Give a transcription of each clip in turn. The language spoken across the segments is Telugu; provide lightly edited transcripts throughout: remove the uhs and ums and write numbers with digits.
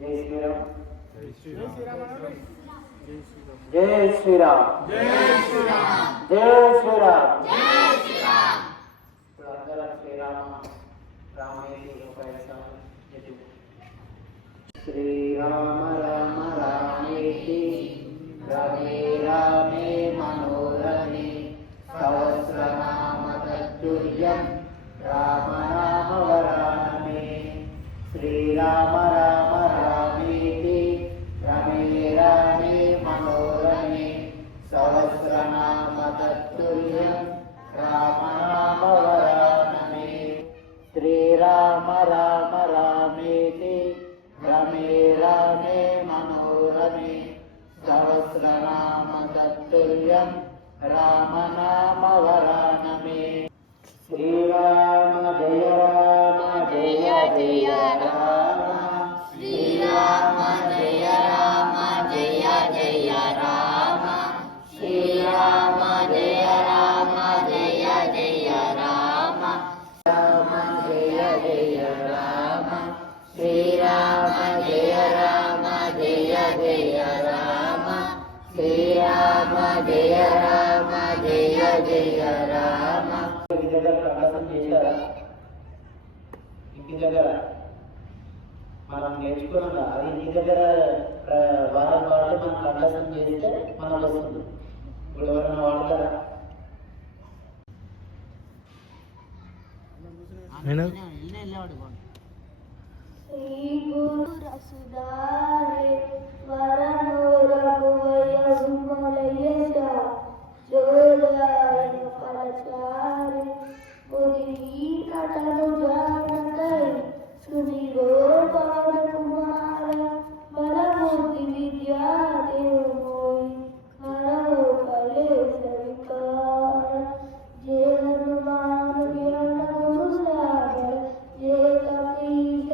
జై శ్రీరామ్. జై శ్రీరామ్. జై శ్రీరామ్. జై శ్రీరామ్. జై శ్రీరామ్. జై శ్రీరామ్. ఇప్పుడు అందరం శ్రీరామ రామయ్య ఉపయోగిస్తాం. శ్రీరామ రామ రామేతి రమే రామే మనోరమే సహస్రనామ తత్తుల్యం రామ నామ వరానమే. శ్రీరామ రామ రామేతి రమే రామే మనోరమే సహస్రనామ తత్తుల్యం రామ నామ వరానమే. శ్రీరామ రామ రామేతి రమే రామే మనోరమే సహస్రనామ తత్తుల్యం రామ నామ వరానమే. శ్రీరామ జయ రామ జయ జయ రామ. శ్రీరామ జయ రామ జయ జయ రామ. శ్రీరామ జయ రామ జయ జయ రామ. రామ జయ జయ రామ. శ్రీరామ జయ రామ జయ జయ రామ. శ్రీరామ జయ రామ జయ జయ రామ. ఇంటి దగ్గర ప్రకాశం చేశారా? ఇంటి దగ్గర మనం నేర్చుకున్నాం. అది ఇంటి దగ్గర వారం వాడితే మనం ప్రకాశం చేస్తే మనం వస్తుంది. ఇప్పుడు ఎవరైనా వాడతారా? శ్రీ గురు రసుదారే వరనో రఘువయ సుమలయేశ జోదాయ ఫలచారి ముని నటను జానకై సునిరో పవన కుమార బలమూర్తి విద్యా దేవోయి హరో కలేశ వికార జయ హనుమాన్ జ్ఞాన గురు సాగర జయ కపీశ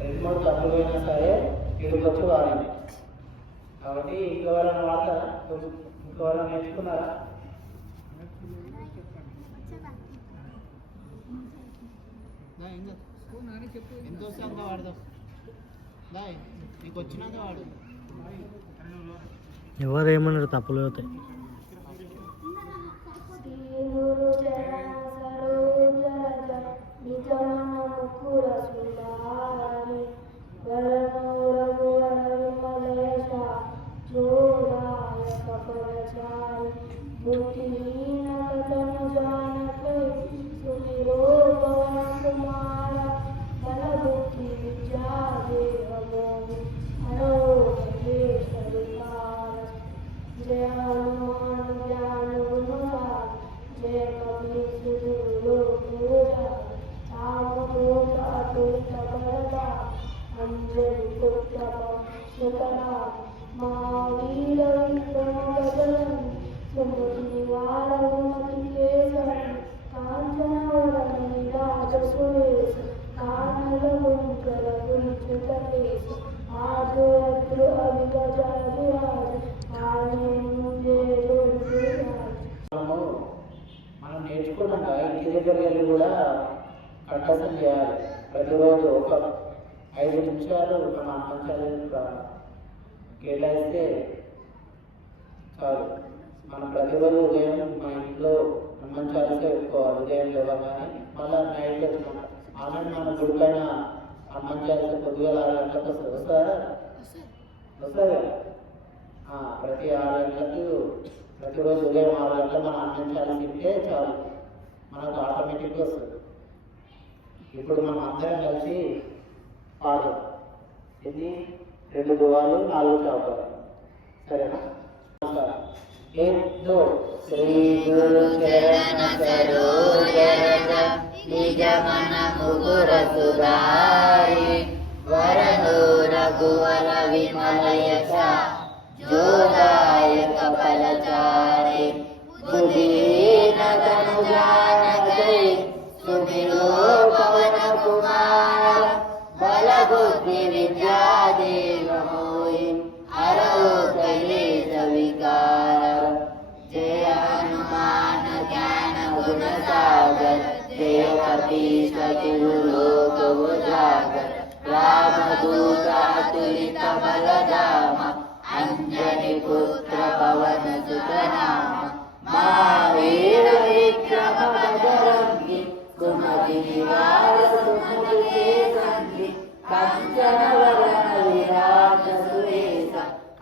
రెండు తప్పులైనా సరే ఇటుకొచ్చి వాడండి. కాబట్టి ఇంకెవరైనా వాడతారా? ఇంకెవరైనా నేర్చుకున్నారా? ఎంత వస్తే అంత వాడదాం. నీకు వచ్చినంత వాడు. ఎవరు ఏమన్నారు? తప్పులు అవుతాయి. మనం నేర్చుకున్నాక ఇంటి దగ్గర వెళ్ళి కూడా కంఠస్థం చేయాలి. ప్రతిరోజు ఒక 5 నిమిషాలు ఒక 4 నిమిషాలు కేటాయిస్తే చాలు. మనం ప్రతిరోజు ఉదయం మా ఇంట్లో హనుమాన్ చాలీసా పెట్టుకోవాలి. ఉదయం లేవగానే మళ్ళీ నైట్ ఆల్రెడీ మన గుడిపైన హనుమాన్ చాలీసా పొద్దుగల 6 గంటలకు వస్తుంది. వస్తుందా? వస్తుంది. ప్రతి 6 గంటలకు ప్రతిరోజు ఉదయం 6 గంటల మనం అన్నించాలి తింటే చాలు, మనకు ఆటోమేటిక్గా వస్తుంది. ఇప్పుడు మనం అందరం కలిసి పాడదాం. ఇది 2 దువాలు 4 చౌకాలు, సరేనా? ఏదో శ్రీ గురు చరణ సరోజ నిజ మన ముకుర సుధారి వరదో రఘువర విమలయస జోదాయక ఫలచారి బుధీన తనుజానకై సుమిరో పవన కుమార బల బుద్ధి విద్యా దేవమోయి అరోకలేశ వికార జయ హనుమాన్ జ్ఞాన గుణ సాగర జయ కపీశ తిరులోక ఉజాగర రామదూతాతులిత బలధామ అంజని పుత్ర పవన సుతనామ మహావీర విక్రమ బజరంగి కుమతి నివార సుమతి కేసంగి కంచన వరణ విరాట సురేశ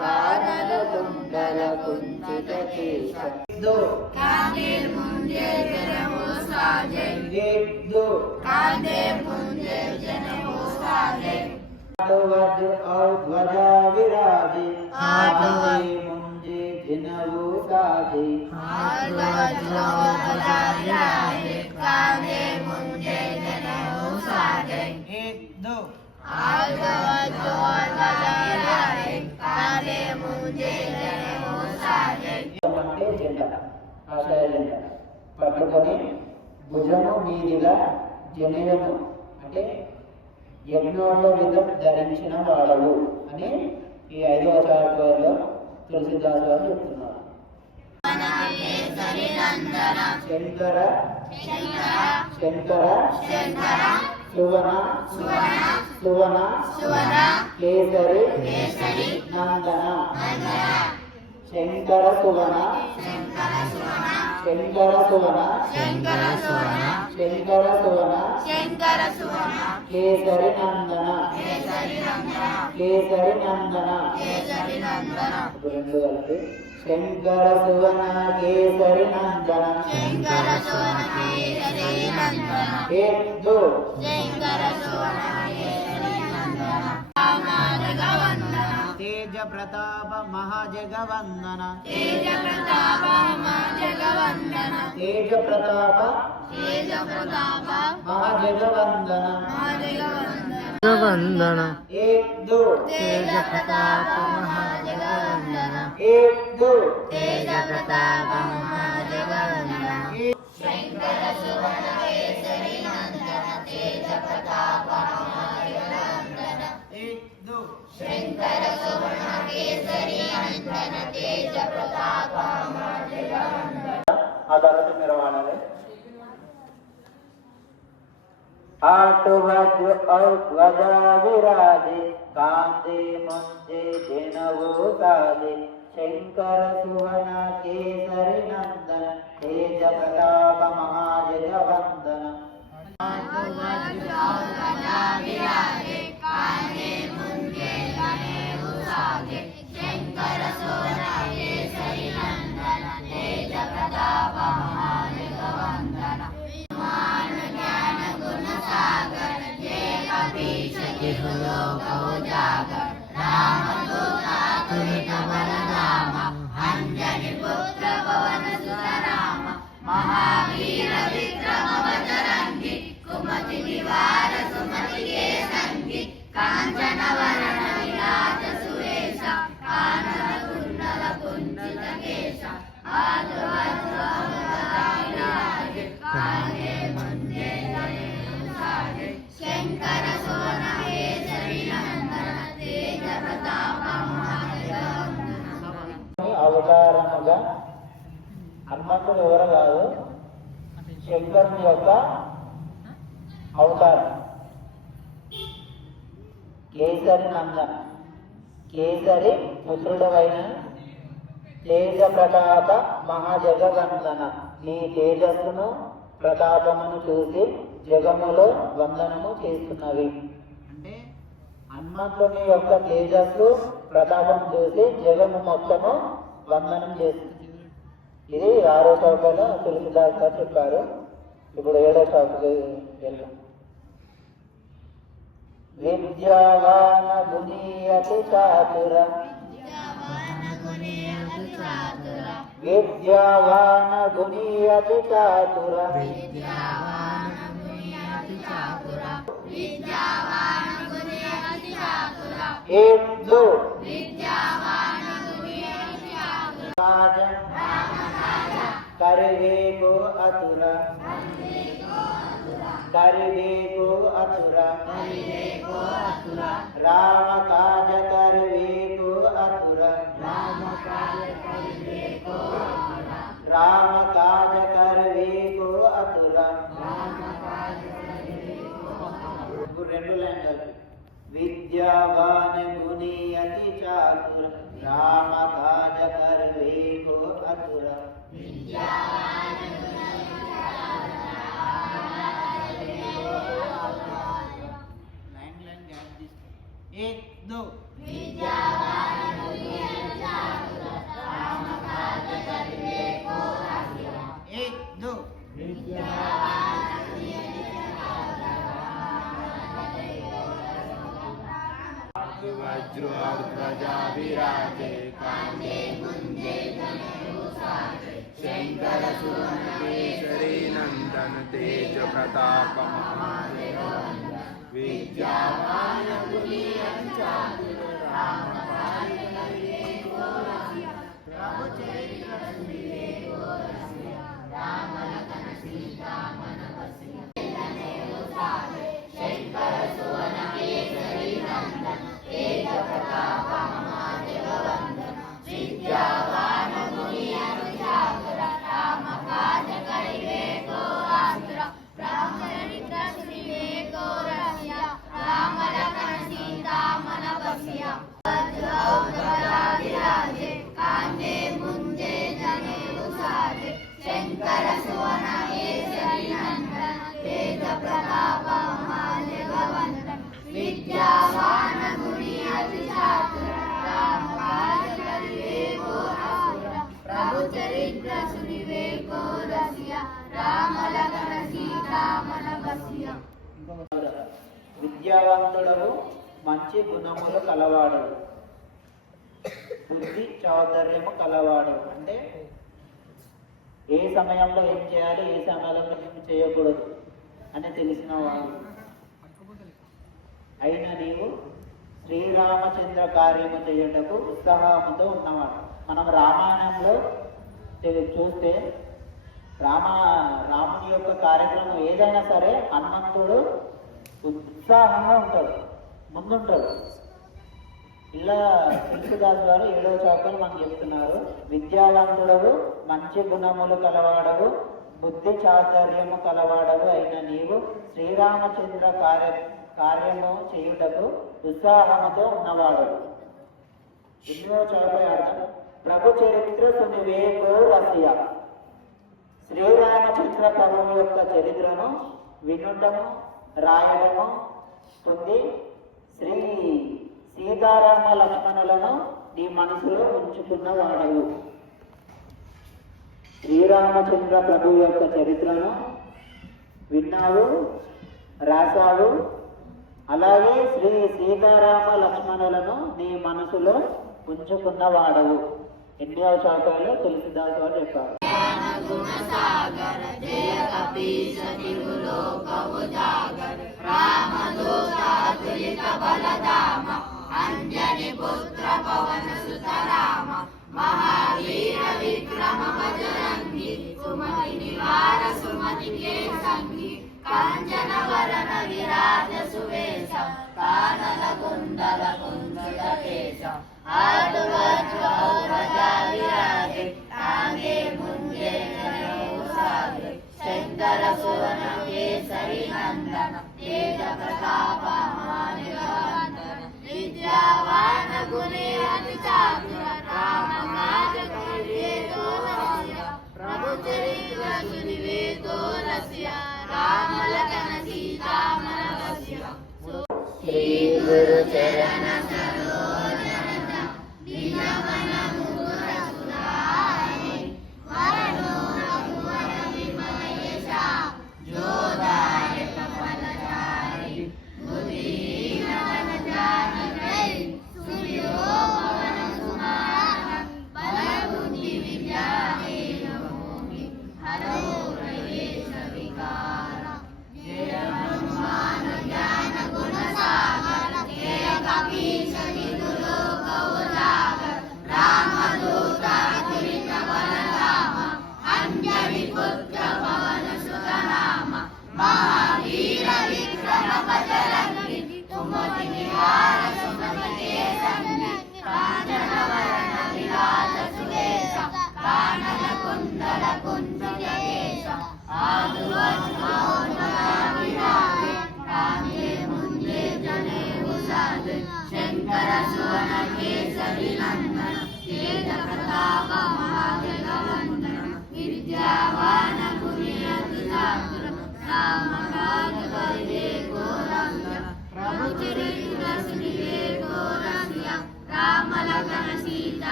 కానన కుండల కుంచిత కేశ దో कांदे मुंजे जनमो साजे दो कांदे मुंजे जनमो साजे वज्र और ध्वजा विराजे हाथी मुंजे जिनवो साजे कांदे मुंजे जनमो साजे एक दो कांदे मुंजे जनमो साजे అంటే జెండా, కాషాయ జెండా పట్టుకొని భుజము మీదిగా జనేయము అంటే యజ్ఞోపవిధం ధరించిన వాడవు అని ఈ 5వ చాటులో తులసిదాసు గారు చెప్తున్నారు. శంకర శంకర సువన సువన కేసరి నందన శంకర సువన శంకర సువన శంకర సువన కేసరి నందన కేసరి నందన రెండు కలిపి శంకర సువన కేసరి నందన एक दो तेज प्रताप महाजगवंदन तेज प्रताप महाजगवंदन वंदन एक दो तेज प्रताप महाजगवंदन एक दो तेज प्रताप महाजगवंदन एक दो ఆ తర్వాత మీరు వాడాలి. आठ वज्र और ध्वजा विराजे कांदे मुंजे जिनवो साजे शंकर सुवन केसरी नंदन तेज प्रताप महाजगवंदन అవతారముగా హనుమంతుడు ఎవరు కాదు, శంకరుని యొక్క అవతారం. కేసరి నందన కేసరి పుత్రుడవైన తేజ ప్రతాప మహాజగవందన నీ తేజస్సును ప్రతాపమును చూసి జగములో వందనము చేస్తున్నవి. అంటే హనుమంతుని యొక్క తేజస్సు ప్రతాపం చూసి జగము మొత్తము వందనం చేస్తుంది. ఇది 6వ చౌకలో తులసిదాస్ గారు చెప్పారు. ఇప్పుడు 7వ చౌకకి వెళ్దాం. విద్యావాన గుణీయతి చాతుర విద్యావాన గుణీయతి చాతుర ఏదో కరివేగో అతుర కరివేగో అతుర రామ కాజ కరివేగో అతుర రామ కాజ కరివేగో అతుర. ఇప్పుడు 2 లైన్ కలిపి విద్యావాన గుణీయతి చాతుర రామ కాజ కరివేగో అతుర. एक दो एक दो वज्रोध्वजा विराजे कांदे शंकर सुवन केसरी नंदन तेज प्रताप विद्यावान गुणीयति चातुर राम విద్యావంతుడవు మంచి గుణములు కలవాడు బుద్ధి చౌదర్యము కలవాడు. అంటే ఏ సమయంలో ఏం చేయాలి ఏ సమయంలో ఏం చేయకూడదు అని తెలిసిన వాడు. అయినా నీవు శ్రీరామచంద్ర కార్యము చేయుటకు ఉత్సాహంతో ఉన్నవాడు. మనం రామాయణంలో చూస్తే రాముని యొక్క కార్యక్రమం ఏదైనా సరే హనుమంతుడు ఉత్సాహంగా ఉంటాడు, ముందుంటాడు. ఇలా తులసిదాస్ గారు 7వ చౌకలు మనకు చెప్తున్నారు. విద్యావంతుడవు మంచి గుణములు కలవాడవు బుద్ధి చాతుర్యము కలవాడవు అయిన నీవు శ్రీరామచంద్ర కార్యము చేయుటకు ఉత్సాహముతో ఉన్నవాడు. 8వ చౌక అర్థం ప్రభు చరిత్ర సునివేకో రస్య. శ్రీరామచంద్ర ప్రభువు యొక్క చరిత్రను వినటము రాయడము పొంది శ్రీ సీతారామ లక్ష్మణులను నీ మనసులో ఉంచుకున్నవాడవు. శ్రీరామచంద్ర ప్రభు యొక్క చరిత్రను విన్నావు రాశావు. అలాగే శ్రీ సీతారామ లక్ష్మణులను నీ మనసులో ఉంచుకున్నవాడవు. 8వ చౌకలో తులసిదాస్ గారు చెప్పారు. అంజని పుత్ర పవన సుత రామ మహావీర విక్రమ బజరంగి సుమతి నివార సుమతి కే సంగి కాంచన వరణ విరాజ సువేశ కానల కుండల కుండల కేశ ఆడు వజ్రౌరజా విరాజే కాంగే ముంజే సాగే శంకర సువన కేసరి నందన తేజ ప్రతాప విద్యావాన గుణీయతి చాతుర రామ కాజ కరివేగో రస్య ప్రభు చరిత్ర సునివేగో రస్య రామ లఖన సీతామన వస్య. శ్రీ గురు చరణ సరోజన దినమన ముకుర సుధారి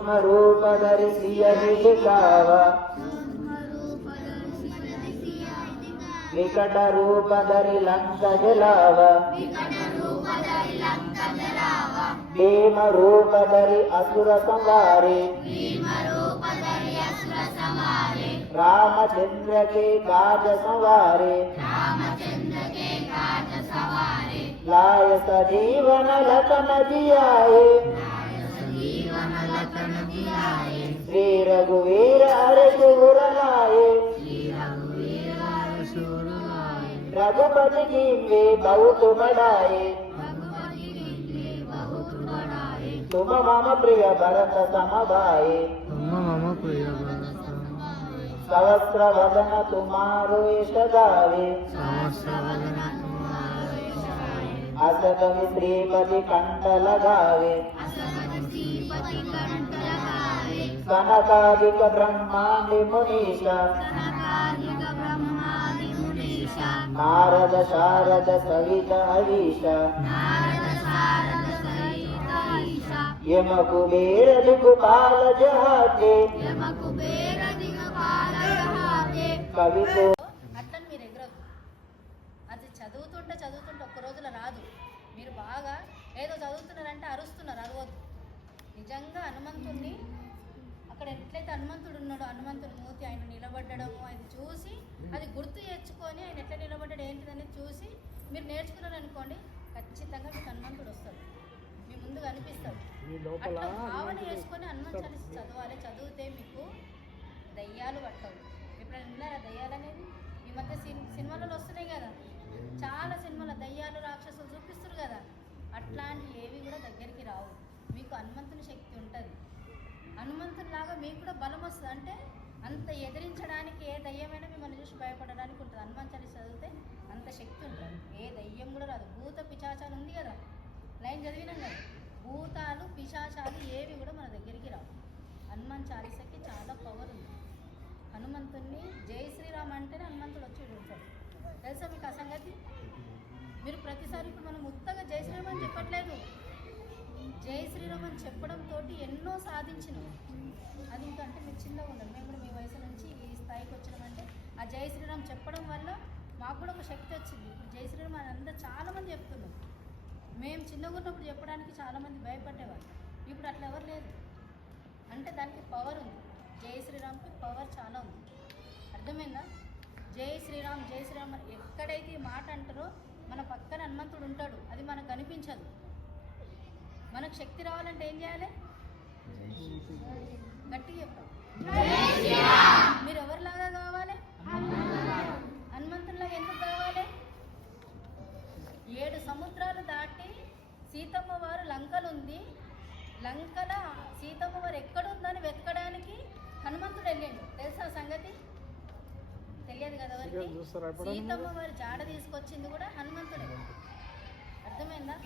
సూక్ష్మ రూప ధరిసియ దిగావ వికట రూప ధరి లంక జలావ భీమ రూప ధరి అసుర సంవారే रामचंद्र के काज संवारे लाय सजीवन लखन जियाए श्री रघुवीर हरि सुर लाए रघुपति की वे बहुत बढ़ाए तुम मम प्रिय भरत समभाए सहस्र वदन तुम्हारो यश गावे अस कवि श्रीपति कंठ लगावे सनकादिक ब्रह्मांडि मुनीषा नारद शारद सवित हरीशा यम कुबेर दिगपाल जहाजे కవితో అట్లని మీరు ఎగరొద్దు. అది చదువుతుంటే ఒక్క రోజులో రాదు. మీరు బాగా ఏదో చదువుతున్నారంటే అరుస్తున్నారు, అరవద్దు. నిజంగా హనుమంతుడిని అక్కడ ఎట్లయితే హనుమంతుడు ఉన్నాడో హనుమంతుడి మూర్తి ఆయన నిలబడ్డము అది చూసి అది గుర్తు తెచ్చుకొని ఆయన ఎట్లా నిలబడ్డాడు ఏంటిదని చూసి మీరు నేర్చుకున్నారనుకోండి, ఖచ్చితంగా మీకు హనుమంతుడు వస్తాడు, మీ ముందు కనిపిస్తాడు. అట్లా భావన చేసుకొని హనుమంతు చాలీస చదవాలి. చదివితే మీకు దయ్యాలు పట్టవు. ఎప్పుడైనా విన్నారా దయ్యాలు అనేది? ఈ మధ్య సినిమాలలో వస్తున్నాయి కదా, చాలా సినిమాల దయ్యాలు రాక్షసులు చూపిస్తారు కదా, అట్లాంటి ఏవి కూడా దగ్గరికి రావు. మీకు హనుమంతుని శక్తి ఉంటుంది. హనుమంతునిలాగా మీకు కూడా బలం వస్తుంది. అంటే అంత ఎదిరించడానికి ఏ దయ్యమైనా మిమ్మల్ని చూసి భయపడడానికి ఉంటుంది. హనుమాన్ చాలీస చదివితే అంత శక్తి ఉంటుంది. ఏ దయ్యం కూడా రాదు. భూత పిశాచాలు ఉంది కదా, లైన్ చదివినాం కదా, భూతాలు పిశాచాలు ఏవి కూడా మన దగ్గరికి రావు. హనుమాన్ చాలీసకి చాలా పవర్ ఉంది. హనుమంతుడిని జై శ్రీరామ్ అంటేనే హనుమంతుడు వచ్చి ఉంటాడు. తెలుసా మీకు ఆ సంగతి? మీరు ప్రతిసారి ఇప్పుడు మనం ఉత్తగా జై శ్రీరామ్ అని చెప్పట్లేదు. జై శ్రీరామ్ అని చెప్పడంతో ఎన్నో సాధించినాం. అది ఇంకా అంటే మీరు చిన్నగా ఉండండి, మేము కూడా మీ వయసు నుంచి ఈ స్థాయికి వచ్చినామంటే ఆ జై శ్రీరామ్ చెప్పడం వల్ల మాకు కూడా ఒక శక్తి వచ్చింది. ఇప్పుడు జై శ్రీరామ్ అని అందరూ చాలామంది చెప్తున్నారు. మేము చిన్నగా ఉన్నప్పుడు చెప్పడానికి చాలామంది భయపడేవాళ్ళు. ఇప్పుడు అట్లా ఎవరు లేదు. అంటే దానికి పవర్ ఉంది. జై శ్రీరామ్కి పవర్ చాలా ఉంది. అర్థమైందా? జై శ్రీరామ్ జై శ్రీరామ్ అని ఎక్కడైతే ఈ మాట అంటారో మన పక్కన హనుమంతుడు ఉంటాడు. అది మనకు కనిపించదు. మనకు శక్తి రావాలంటే ఏం చేయాలి? గట్టిగా చెప్తాం. మీరు ఎవరిలాగా కావాలి? హనుమంతుడిలాగా ఎందుకు కావాలి? 7 సముద్రాలు దాటి సీతమ్మ వారు లంకలుంది. లంకల సీతమ్మ వారు ఎక్కడుందని వెతకడానికి హనుమంతుడు వెళ్ళిండు. తెలుసా సంగతి? తెలియదు కదా ఎవరికి? సీతమ్మ వారి జాడ తీసుకొచ్చింది కూడా హనుమంతుడే. అర్థమైందా?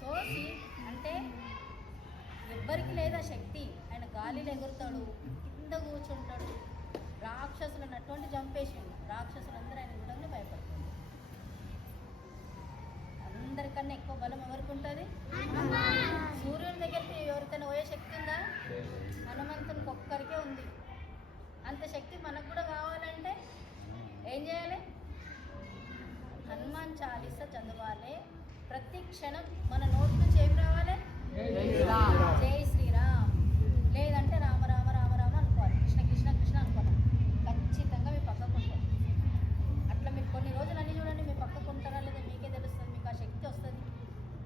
సో అంటే ఎవ్వరికి లేదా శక్తి. ఆయన గాలిలో ఎగురుతాడు, కింద కూర్చుంటాడు. రాక్షసులను అటువంటి చంపేసిండు. రాక్షసులందరూ ఆయన చూడగానే భయపడతారు. అందరికన్నా ఎక్కువ బలం ఎవరికి ఉంటుంది? సూర్యుని దగ్గరికి ఎవరికైనా పోయే శక్తి ఉందా? హనుమంతునికి ఒక్కరికే ఉంది. అంత శక్తి మనకు కూడా కావాలంటే ఏం చేయాలి? హనుమాన్ చాలీస చదవాలి. ప్రతి క్షణం మన నోటి నుంచి ఏం రావాలి? జై శ్రీరామ్. లేదంటే రామ రామ రామ రామ అనుకోవాలి, కృష్ణ కృష్ణ కృష్ణ అనుకోవాలి. ఖచ్చితంగా మీ పక్కకు ఉంటారు. అట్లా మీరు కొన్ని రోజులు అన్నీ చూడండి, మీ పక్కకు ఉంటారా లేదా మీకే తెలుస్తుంది. మీకు ఆ శక్తి వస్తుంది.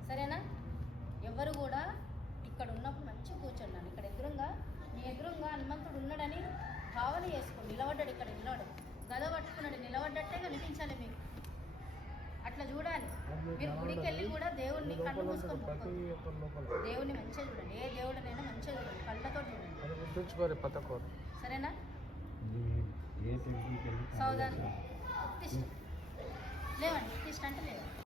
సరేనా? ఎవరు కూడా ఇక్కడ ఉన్నప్పుడు మంచిగా కూర్చున్నాను. ఇక్కడ మీ ఎదురుగా హనుమంతుడు ఉన్నాడని భావన చేసుకోండి. నిలబడ్డాడు, ఇక్కడ నిలబడ్డాడు, గద పట్టుకున్నాడు, నిలబడ్డట్టే కనిపించాలి మీకు. అట్లా చూడాలి. మీరు గుడికి వెళ్ళి కూడా దేవుణ్ణి కళ్ళు మూసుకొని దేవుణ్ణి మంచిగా చూడండి. ఏ దేవుడినైనా మంచిగా చూడండి, కళ్ళతో చూడండి. సరేనా? సౌదాన్ని లేవండి, ఇష్ట అంటే లేవండి.